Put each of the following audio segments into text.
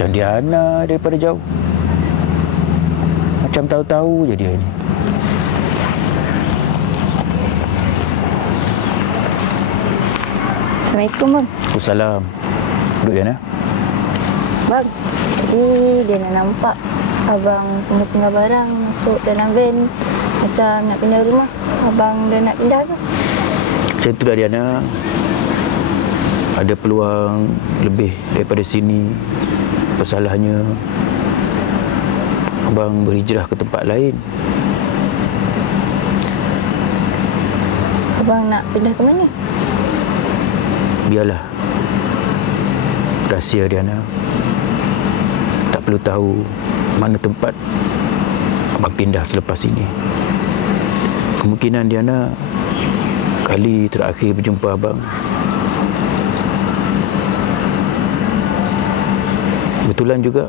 Macam Diana daripada jauh. Macam tahu-tahu je dia ni. Assalamualaikum, Bang. Waalaikumsalam. Duduk Diana. Bang, tadi dia nampak abang tengah barang masuk dalam van macam nak pindah rumah. Abang dah nak pindah ke? Macam tu dah Diana. Ada peluang lebih daripada sini. Masalahnya abang berhijrah ke tempat lain. Abang nak pindah ke mana? Biarlah. Rahsia Diana. Tak perlu tahu mana tempat abang pindah selepas ini. Kemungkinan Diana kali terakhir berjumpa abang. Kebetulan juga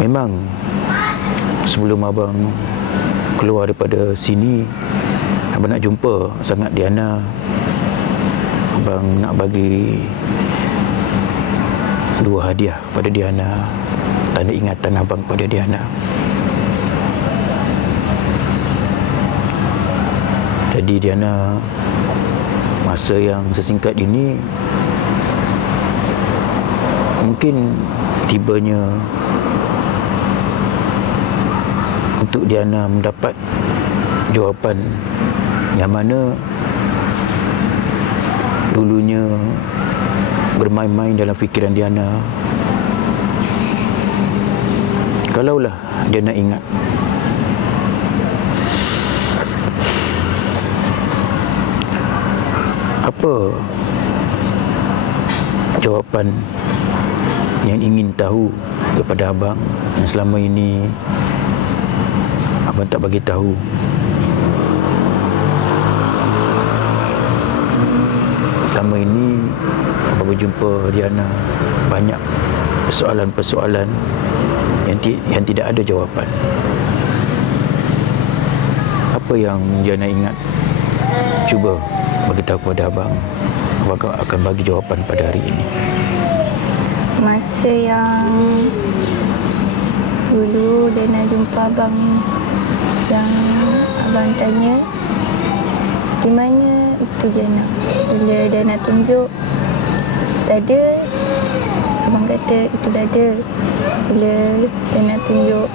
memang sebelum abang keluar daripada sini, abang nak jumpa sangat Diana. Abang nak bagi 2 hadiah pada Diana, tanda ingatan abang pada Diana. Jadi Diana, masa yang sesingkat ini mungkin tibanya untuk Diana mendapat jawapan yang mana dulunya bermain-main dalam fikiran Diana. Kalaulah Diana ingat apa jawapan yang ingin tahu daripada abang yang selama ini abang tak bagi tahu. Selama ini abang berjumpa Diana, banyak persoalan-persoalan yang tidak ada jawapan. Apa yang Diana ingat, cuba bagi tahu kepada abang. Abang akan bagi jawapan pada hari ini. Masa yang dulu dia nak jumpa abang ni, yang abang tanya di mana itu Diana. Bila dia nak tunjuk dada, abang kata itu dada. Bila dia nak tunjuk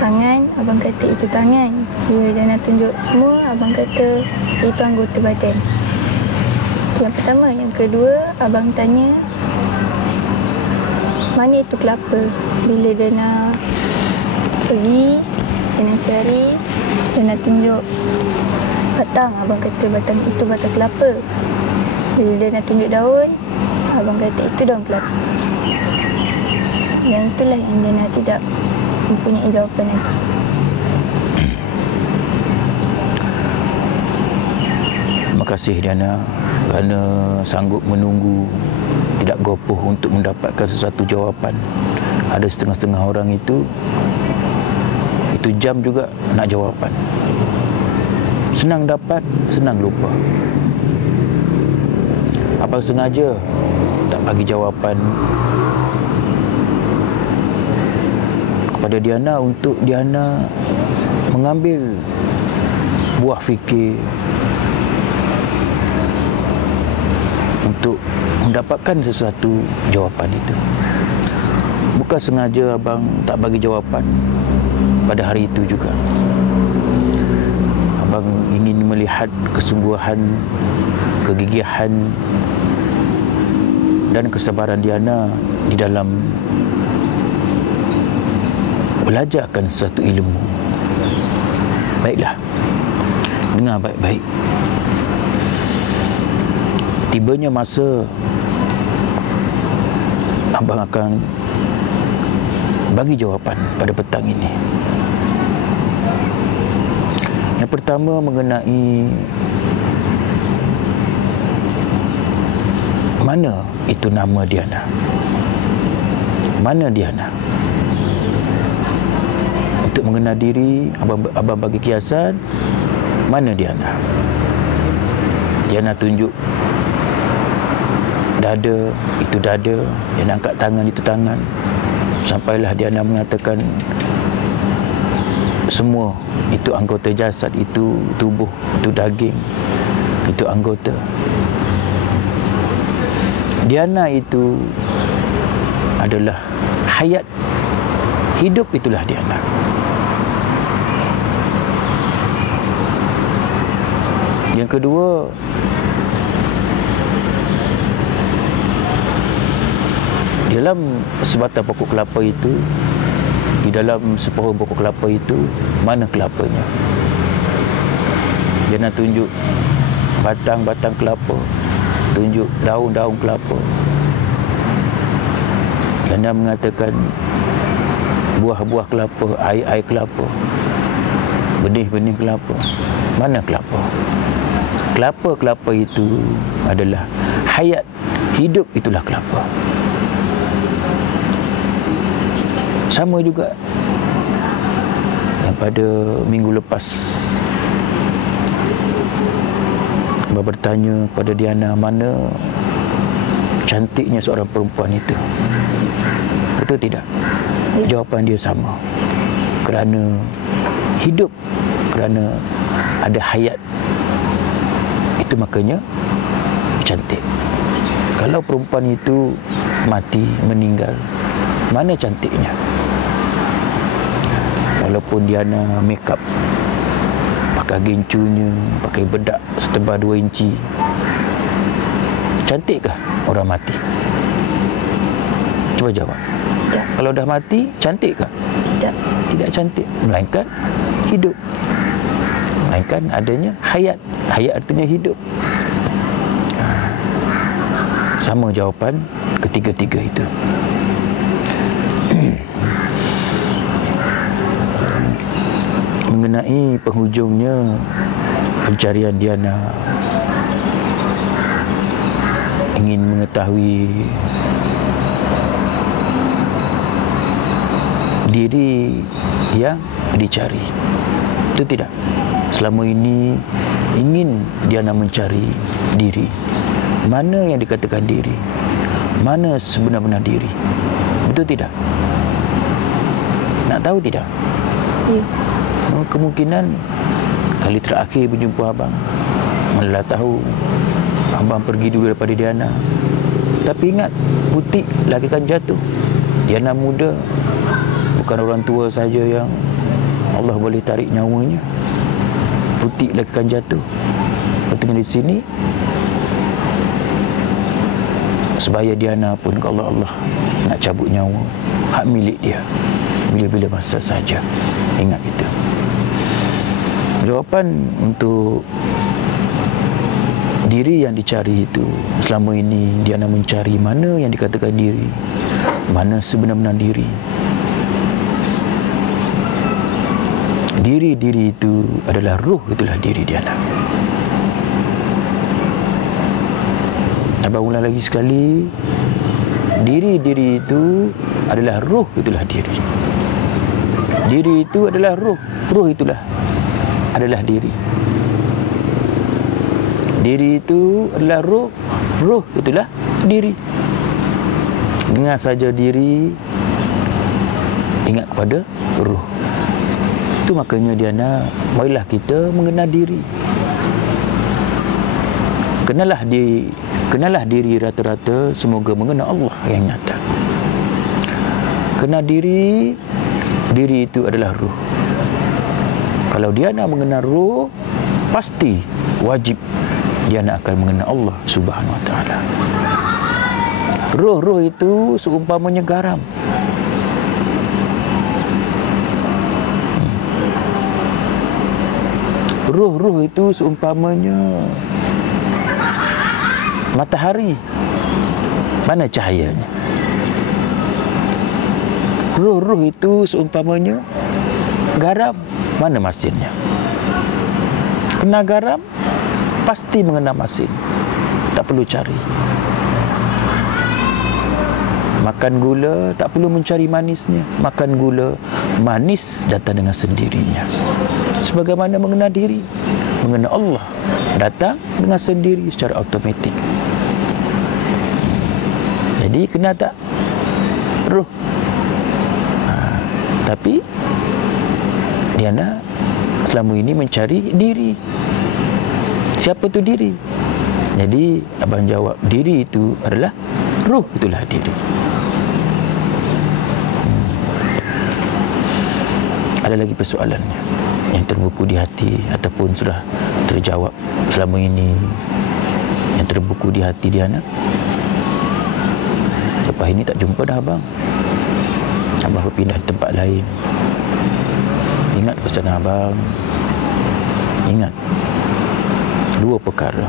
tangan, abang kata itu tangan. Bila dia nak tunjuk semua, abang kata itu anggota badan. Itu yang pertama. Yang kedua, abang tanya mana itu kelapa. Bila dia nak pergi, dia nak cari, dia nak tunjuk batang, abang kata batang itu batang kelapa. Bila dia nak tunjuk daun, abang kata itu daun kelapa. Yang itulah yang dia nak tidak mempunyai jawapan lagi. Terima kasih Diana kerana sanggup menunggu, tidak gopoh untuk mendapatkan sesuatu jawapan. Ada setengah-setengah orang itu jam juga nak jawapan. Senang dapat, senang lupa. Abang sengaja tak bagi jawapan kepada Diana untuk Diana mengambil buah fikir untuk mendapatkan sesuatu jawapan itu. Bukan sengaja abang tak bagi jawapan pada hari itu juga. Abang ingin melihat kesungguhan, kegigihan dan kesabaran Diana di dalam belajarkan sesuatu ilmu. Baiklah, dengar baik-baik. Tibanya masa abang akan bagi jawapan pada petang ini. Yang pertama mengenai mana itu nama Diana. Mana Diana? Untuk mengenal diri, abang bagi kiasan. Mana Diana? Diana tunjuk dada, itu dada. Dia nak angkat tangan, itu tangan. Sampailah dia nak mengatakan semua itu anggota jasad, itu tubuh, itu daging, itu anggota. Diana itu adalah hayat. Hidup itulah Diana. Yang kedua, di dalam sebatang pokok kelapa itu, di dalam separuh pokok kelapa itu, mana kelapanya? Dia nak tunjuk batang-batang kelapa, tunjuk daun-daun kelapa. Dia nak mengatakan buah-buah kelapa, air-air kelapa, benih-benih kelapa. Mana kelapa? Kelapa-kelapa itu adalah hayat. Hidup itulah kelapa. Sama juga pada minggu lepas, Abang bertanya pada Diana, mana cantiknya seorang perempuan itu. Betul tidak? Jawapan dia sama. Kerana hidup, kerana ada hayat, itu makanya cantik. Kalau perempuan itu mati, meninggal, mana cantiknya? Walaupun Diana make up, pakai gincunya, pakai bedak setebal 2 inci, cantikkah orang mati? Cuba jawab. Tidak. Kalau dah mati, cantikkah? Tidak. Tidak cantik, melainkan hidup, melainkan adanya hayat. Hayat artinya hidup. Sama jawapan ketiga-tiga itu. Mengenai penghujungnya pencarian Diana, ingin mengetahui diri yang dicari. Itu tidak. Selama ini ingin Diana mencari diri. Mana yang dikatakan diri? Mana sebenar-benar diri? Betul tidak? Nak tahu tidak? Ya. Kemungkinan kali terakhir berjumpa abang, manalah tahu abang pergi dulu daripada Diana. Tapi ingat, butik lagi kan jatuh. Diana muda, bukan orang tua saja yang Allah boleh tarik nyawanya. Butik lagi kan jatuh. Katanya di sini, sebaya Diana pun kalau Allah nak cabut nyawa, hak milik dia bila-bila masa saja. Ingat itu. Jawapan untuk diri yang dicari itu, selama ini Diana mencari mana yang dikatakan diri, mana sebenar-benar diri. Diri-diri itu adalah ruh, itulah diri Diana. Abang ulang lagi sekali. Diri-diri itu adalah ruh, itulah diri. Diri itu adalah ruh, ruh itulah adalah diri. Diri itu adalah ruh, ruh itulah diri. Dengar saja diri, ingat kepada ruh. Itu makanya Diana, marilah kita mengenal diri. Kenalah diri rata-rata, semoga mengenal Allah yang nyata. Kenal diri, diri itu adalah ruh. Kalau Diana mengenal ruh, pasti wajib Diana akan mengenal Allah Subhanahu Wa Taala. Ruh-ruh itu seumpamanya garam. Ruh-ruh itu seumpamanya matahari. Mana cahayanya? Ruh-ruh itu seumpamanya garam. Mana masinnya? Kena garam, pasti mengenal masin. Tak perlu cari. Makan gula, tak perlu mencari manisnya. Makan gula, manis datang dengan sendirinya. Sebagaimana mengenal diri, mengenal Allah datang dengan sendiri secara automatik. Jadi kenal tak roh? Tapi Diana selama ini mencari diri. Siapa tu diri? Jadi abang jawab, diri itu adalah roh, itulah diri. Ada lagi persoalannya yang terbuku di hati ataupun sudah terjawab selama ini, yang terbuku di hati Diana? Lepas ini tak jumpa dah abang. Abang berpindah di tempat lain. Ingat pesan abang. Ingat dua perkara.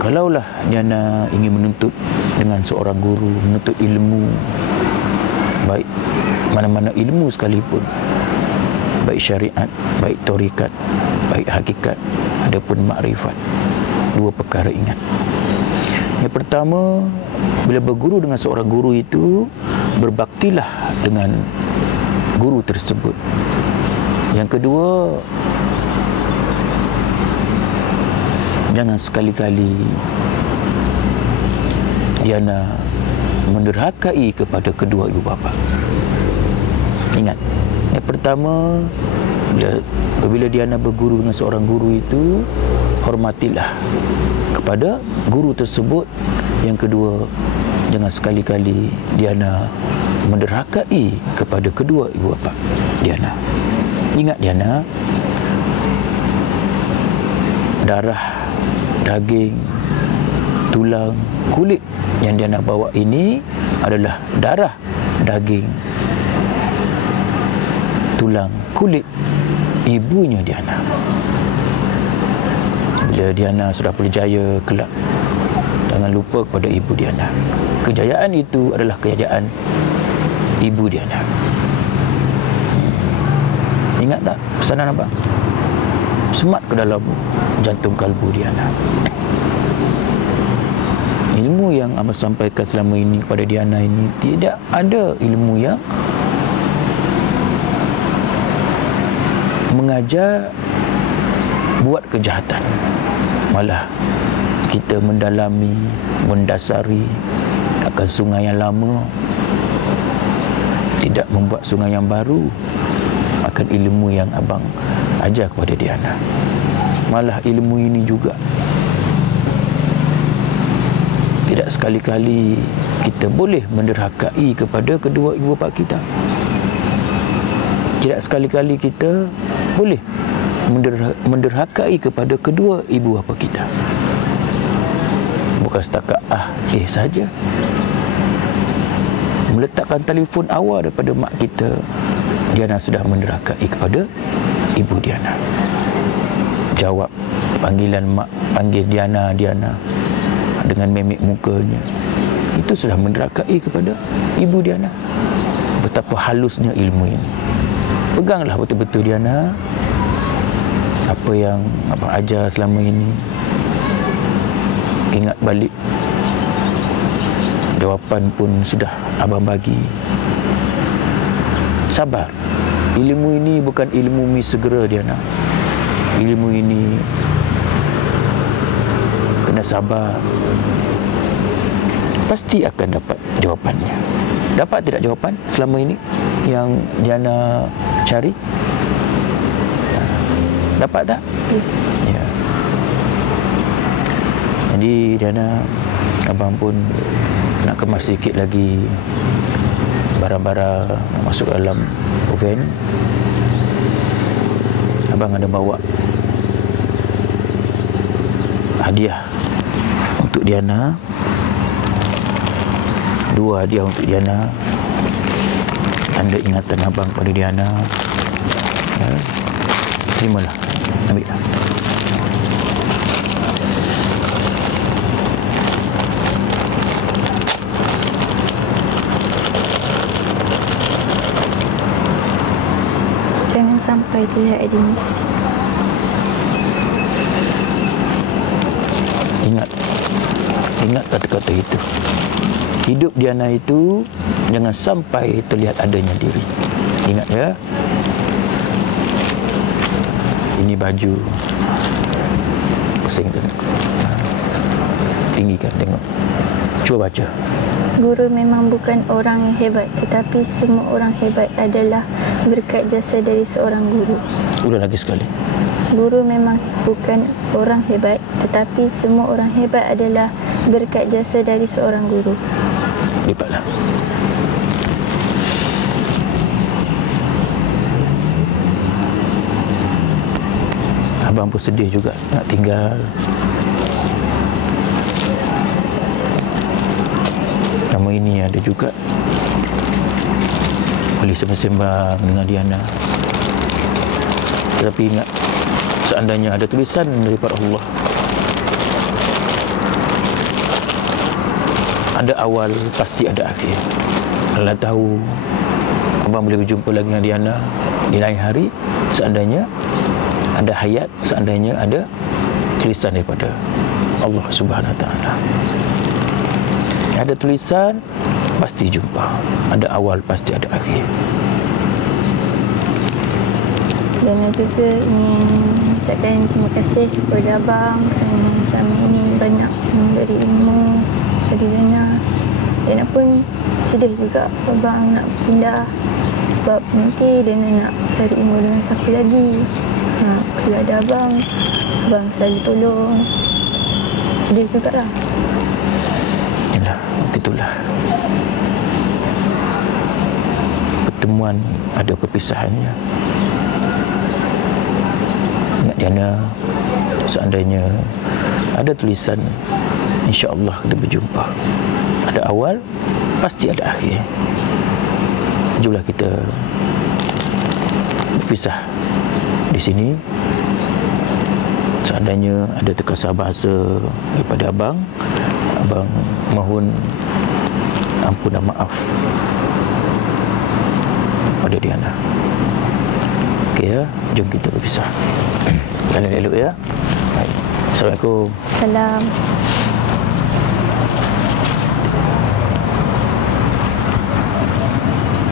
Kalaulah Diana ingin menuntut dengan seorang guru, menuntut ilmu, baik mana-mana ilmu sekalipun, baik syariat, baik tarikat, baik hakikat, adapun makrifat, dua perkara ingat. Yang pertama, bila berguru dengan seorang guru itu, berbaktilah dengan guru tersebut. Yang kedua, jangan sekali-kali Diana menderhakai kepada kedua ibu bapa. Ingat, yang pertama, bila Diana berguru dengan seorang guru itu, hormatilah kepada guru tersebut. Yang kedua, jangan sekali-kali Diana menderhakai kepada kedua ibu bapa Diana. Ingat Diana, darah, daging, tulang, kulit yang Diana bawa ini adalah darah, daging, tulang, kulit ibunya Diana. Bila Diana sudah berjaya kelak, jangan lupa kepada ibu Diana. Kejayaan itu adalah kejayaan ibu Diana. Ingat tak pesanan abang? Semat ke dalam jantung kalbu Diana. Ilmu yang abang sampaikan selama ini kepada Diana ini, tidak ada ilmu yang mengajar buat kejahatan. Malah kita mendalami, mendasari akan sungai yang lama, tidak membuat sungai yang baru, akan ilmu yang abang ajar kepada Diana. Malah ilmu ini juga tidak sekali-kali kita boleh menderhakai kepada kedua ibu bapa kita. Tidak sekali-kali kita boleh menderhakai kepada kedua ibu bapa kita. Bukan setakat saja. Meletakkan telefon awal daripada mak kita, Diana sudah menderhakai kepada ibu Diana. Jawab panggilan mak, panggil Diana, Diana dengan memik mukanya, itu sudah menderhakai kepada ibu Diana. Betapa halusnya ilmu ini. Peganglah betul-betul Diana apa yang abang ajar selama ini. Ingat balik, jawapan pun sudah abang bagi. Sabar. Ilmu ini bukan ilmu mi segera Diana. Ilmu ini kena sabar. Pasti akan dapat jawapannya. Dapat tidak jawapan selama ini yang Diana cari? Dapat tak? Ya. Jadi Diana, abang pun nak kemas sikit lagi barang-barang masuk dalam oven. Abang ada bawa hadiah untuk Diana. 2 hadiah untuk Diana. Tanda ingatan abang pada Diana. Ya. Terimalah. Ambillah. Jangan sampai terlihat ini. Ingat kata-kata itu. Hidup Diana itu jangan sampai terlihat adanya diri. Ingat ya. Ini baju pusing tu. tinggikan, tengok. Cuba baca. Guru memang bukan orang yang hebat, tetapi semua orang hebat adalah berkat jasa dari seorang guru. Ulang lagi sekali. Guru memang bukan orang hebat, tetapi semua orang hebat adalah berkat jasa dari seorang guru. Lipatlah. Abang pun sedih juga nak tinggal. Nama ini ada juga boleh sembang-sembang dengan Diana. Tetapi ingat, seandainya ada tulisan daripada Allah, ada awal pasti ada akhir. Allah tahu abang boleh berjumpa lagi dengan Diana di lain hari, seandainya ada hayat, seandainya ada tulisan daripada Allah Subhanahu Wa Taala. Ada tulisan pasti jumpa, ada awal pasti ada akhir. Dan juga ingin ucapkan terima kasih kepada abang kerana selama ini banyak memberi ilmu kepada Diana. Diana pun sedih juga abang nak pindah, sebab nanti Diana nak cari ilmu dengan siapa lagi. Kalau ada abang selalu tolong. Sedih jugalah. Yalah, begitulah. Pertemuan ada perpisahannya. Ingat Diana, seandainya ada tulisan, insya-Allah kita berjumpa. Ada awal, pasti ada akhir. Jumlah kita berpisah di sini. Seandainya ada terkasar bahasa daripada abang mohon ampun dan maaf pada Diana. Okey ya, jom kita berpisah. Jalan elok ya. Baik. Assalamualaikum. Salam.